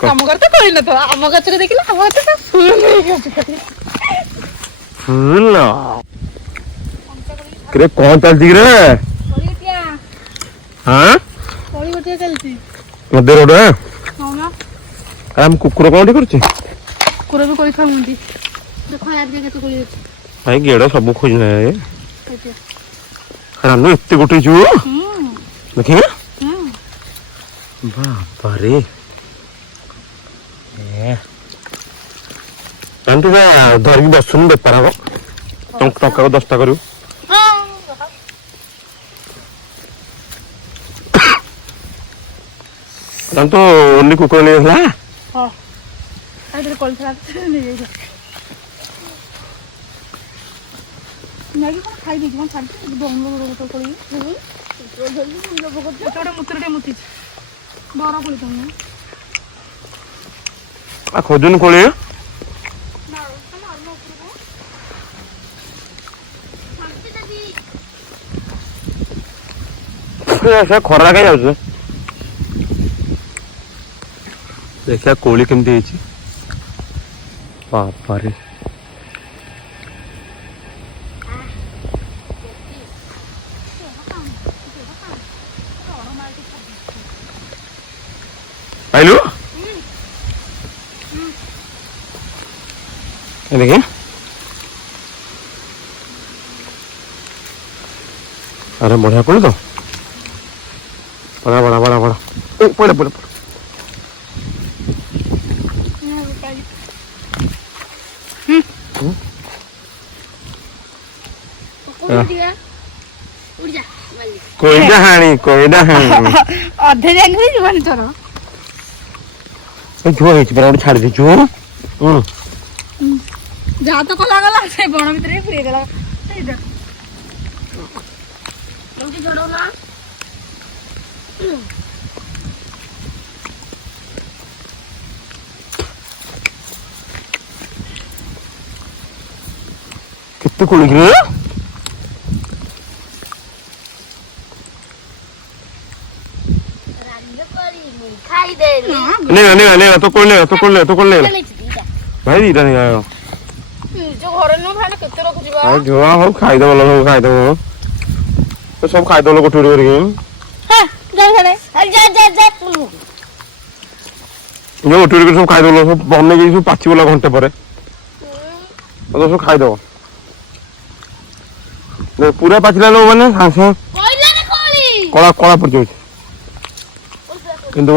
काम करते कोई ना तो आम गछ रे देखिला आम गछ तो फूल नहीं फूल करे कौन चलती रे हाँ कोई गोटिया चलती मध्य रोड है हां ना हम कुकुर कौन करछे कुकुर भी कोई खाउंदी देखो यार जगह तो कोई भाई गेड़ा सब खोजना है रानू इतने गोटे जो देखिए बाबा रे तू धरिकी बसुन बेपार हम टंका को 10टा करू तो ओनली कुकुर नहीं होला हां आइदर कॉल खराब नहीं मैगी कोन खाई देजी मन छाड़ दोन लोग तो कोई छोटे मुत्रटे मुती बारा कोली तुम आ खोजन कोले ऐसा खरा कहीं जाऊ देखिए कोली केमती है बापा रे आइलू देखिए अरे बढ़िया कोली तो बड़ा बड़ा बड़ा बड़ा पड़े पड़े कोई कहानी अधे जानी जीवन तोर जो है पर छाड़ दे जो जा तो कला गला से बण भीतर फ्री देला इधर जल्दी छोड़ो ना कितने कोली रे नहीं तो कोल ले भाई दीटा नहीं आयो जो घर न भाने केते रख जीवा भाई जो हो खाई दो तो सब खाई दो लोग टूर करके हां जा जा जो टूर कर सब खाई दो सब बनने की सब पाची वाला घंटे पर तो सब खाई दो पूरा पाचिला लोग माने हां कला कला पड़ जाउ किंतु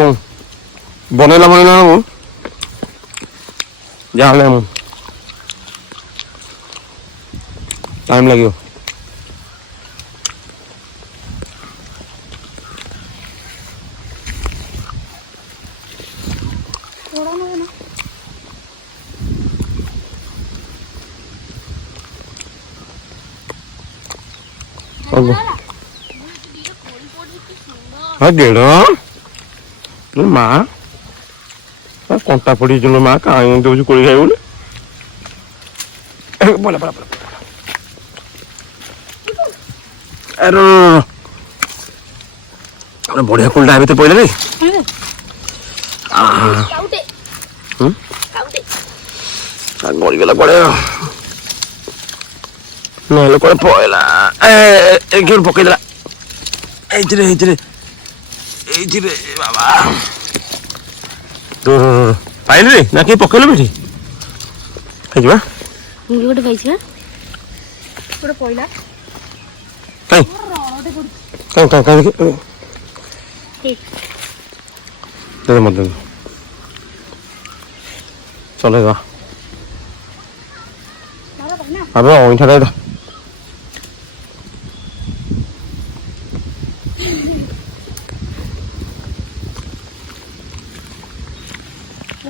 बनेला जाने टाइम लगे हाँ गेड़ माँ कंटा पड़ी जो माँ कहीं दूसरी कोड़ी खाई बोले बोला बोला बोला अरे बढ़िया कोल्डा अभी तो पहले नहीं मरी गला पड़े नहले कोड़े पहला एक पकईदेला बाबा तो पाइल रे ना कि पकेलो बेठी खाइबा मुली गोटे पाइछा गोटे पइला काई ठीक दे मत दे चलेगा अबे ओइठा दे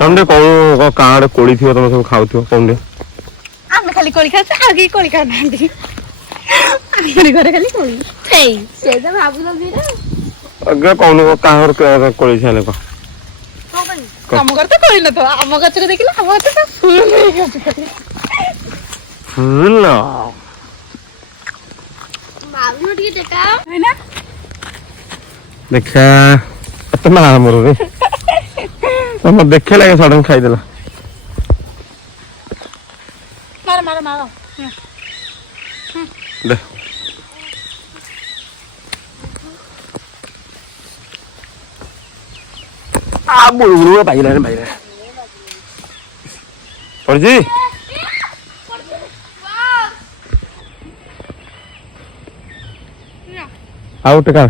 हमने कौन काड़ कोड़ी थी तुम सब खाऊ थी कौन आमे खाली कोली खाते आगे कोली खा नांदी आमे घरे खाली कोली एई से त भाबु लगी रे अगे कौन काहर कोड़ी छाले को काम करते कोई ना तो आम गछ रे देखिला आम गछ तो फूल नहीं फूल बाबू ठीक टेका है ना देखा तो मार मोर रे ତମ ଦେଖେ ଲାଗେ ସଡନ ଖାଇଦେଲା। ମାର ମାର ମାର ଦେ ବୁଳୁବୁଳୁ ପାଇଲାଣି ପଡ଼ିଛି। ଆଉ ଗୋଟେ କାଣ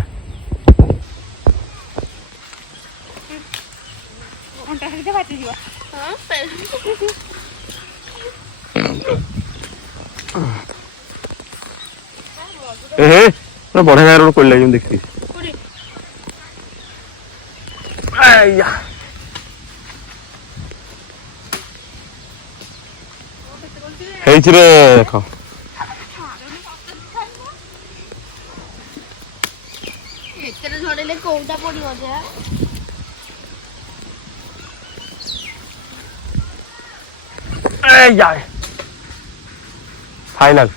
ବଢିଆ ଜାଗାରେ ଗୋଟେ କୋଳି ଲାଗିବ ଦେଖିବି। ହେଇଛି ରେ ଦେଖ ଏତେ ଝଡେଇଲେ କୋଉଟା ପଡିବ ଯେ फाइनल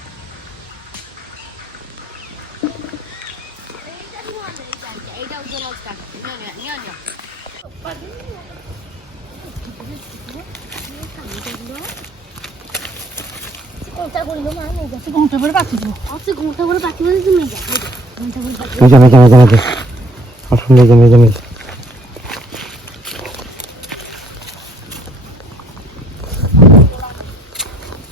घंटा पर बाकी घंटा पर बाकी मजा